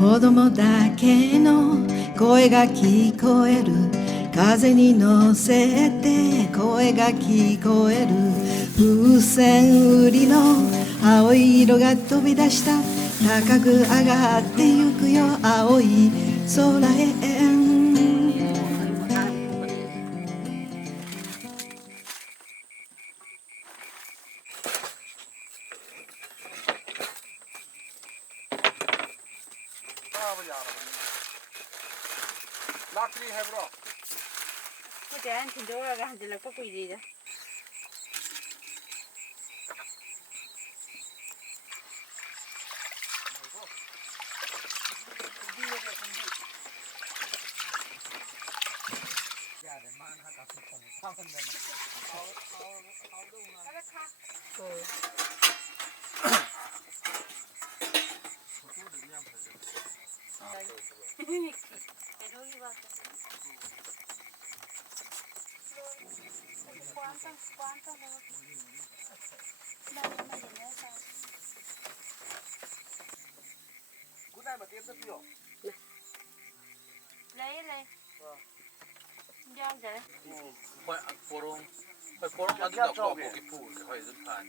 子供だけの声が聞こえる風に乗せて声が聞こえる風船売りの青い色が飛び出した高く上がってゆくよ青い空へLattri här bra. Det är inte då jag hade lagt på i det. Lấy Giang vậy. Porong lagi tak kau pakai pool, kau itu kan.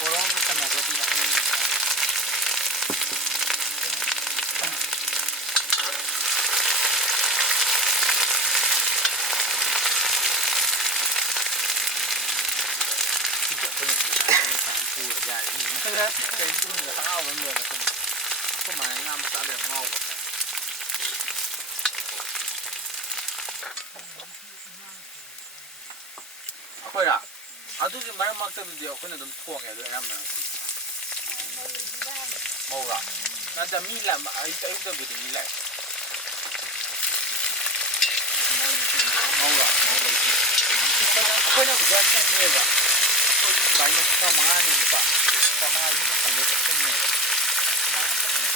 Porong itu kan agak dia. Cái cũng là khá vấn đề là không mà ngam xã đẹp ngon. Thôi à? Tôi chỉ mấy mắc tới video cái này đừng thua nghe được em nè. Mau à? Nóจะมีแหละไอ้ตัวบิดมีแหละmau à? Mauเลยทีcái này cũng dễ xem được à? Tôi bánh nó cũng mang ăn đi pa. Sama ini tentang letak ini. Semua apa ini?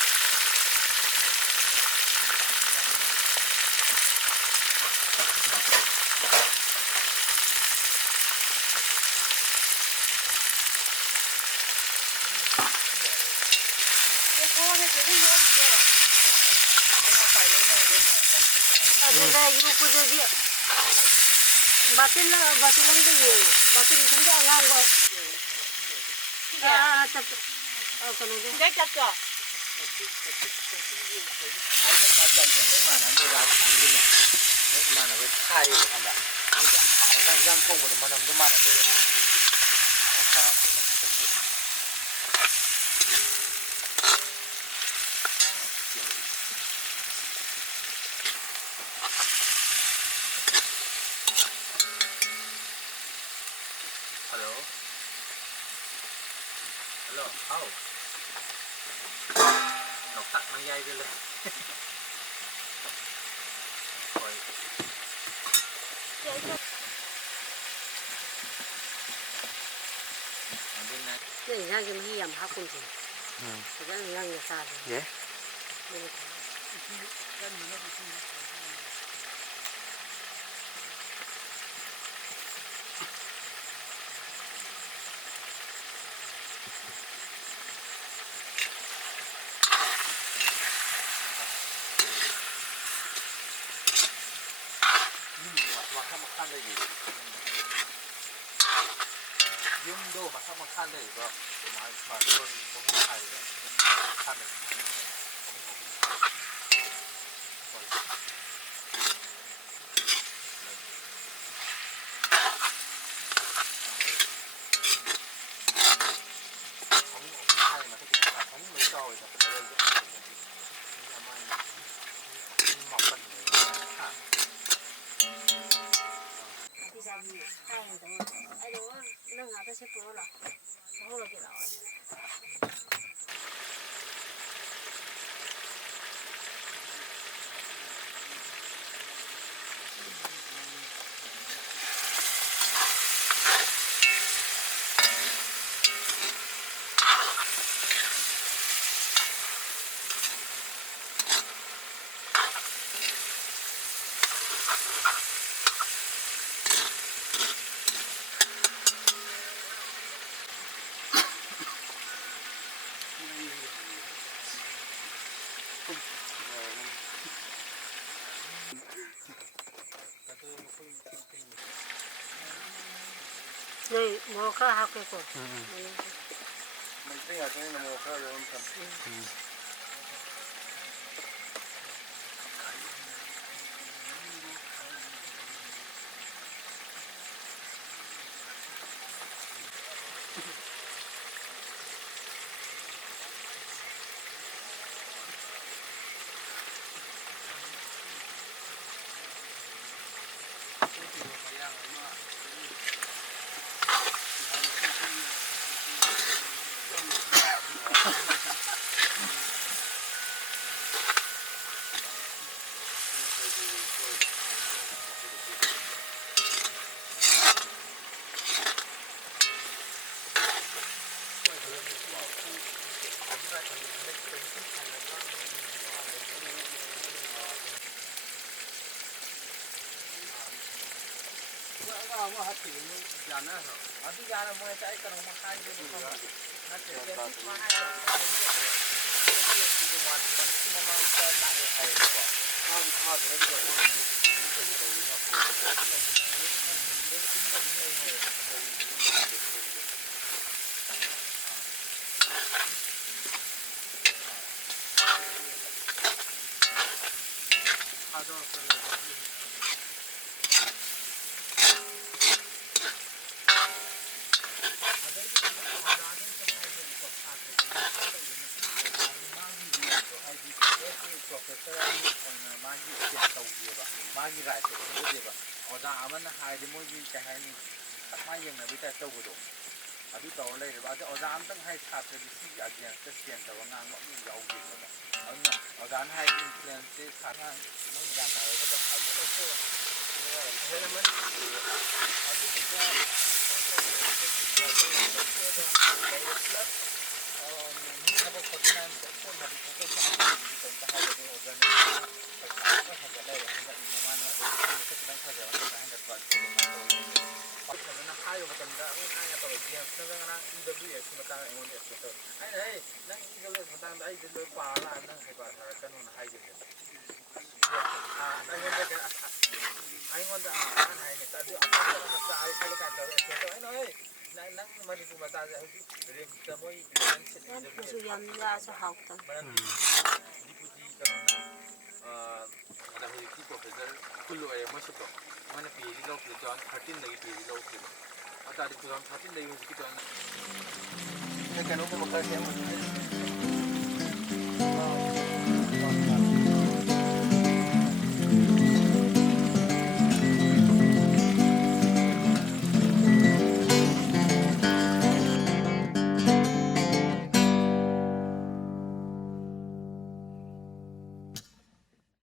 Ada you kuda dia. Batin lagi dia. Batin sendiri angang kok. Kalau dia dah cakap. Ini macam ni mana ni rakan ni. Ni mana we kari ni kan dah. Yang kau mula mana dia. Hello. Hello, how? Nó tắt nó dây đi lên. Rồi. Ở bên này. Cái này cái gì làm hấp cũng gì. Cái này làm gì sao? Dạ. Makan lagi. Jumbo makan lagi bro. Mahal pasal pemakai. Makan lagi. 네, 뭐가 하겠고. Meitei ꯉꯥꯛꯇꯅꯤꯅ ꯃꯣꯔꯣꯛ ꯈꯔ ꯌꯥꯎꯔꯝ ꯊꯝꯃꯦ. ꯑꯃ ꯍꯥꯞꯈꯤꯕꯅꯤ ꯌꯥꯅꯔꯣ ꯑꯗꯨ ꯌꯥꯅ ꯃꯣꯏ ꯑꯩ ꯀꯩꯅꯣꯝꯃ ꯍꯥꯏꯒꯦꯕ ꯈꯪꯕ ꯅꯠꯇꯦ ꯀꯦꯟꯇꯤꯟ ꯍꯥꯏꯔꯣ ꯋꯥꯟ ꯃꯟꯁꯀꯤ ꯃꯃꯥꯡꯗ ꯂꯥꯛꯑꯦ ꯍꯥꯏꯌꯦꯕꯀꯣ ꯃꯥꯒꯤ मागी राइट उनदेबा ओजा अमन हाइदे मोगी कहानी मा यंगनबि टाइप तौबदो अदु तौर लेरेबा अदु ओजा अमतंग हाइ छात्र दिसि अगेंस्ट स्टैंड तव ngang मा मु याउदेबा अदुना ओजा न हाइ इन्फ्लुएंस से साना मोन गाना ओजा त खाइ तो हेलमन अदु दिगा थबक खतना को नबि को तो हाइदे ओजा फजन हायो मतंदा आया तो गेम्स नंगा EWS मतंग एमोन एक्सपेक्ट आई हे नंग EWS मतंग आई दिलो पाला नंग हे बा थारा कनो न हाइगे आई वांट आन हाइ ने तदु अन चाइ खाले का तो एक्सपेक्ट आई नो हे नंग मनिपुर मता रेम तमोई कुछ यामला सो हाउता डिपुटी कनो ना की प्रोफेसर कुल ओए मसुतो माने पीएचडी लौखि जॉन 13 दगी पीएचडी लौखि अतादि 2013 दगी हुजि की जॉन ने कनो को मखा से हम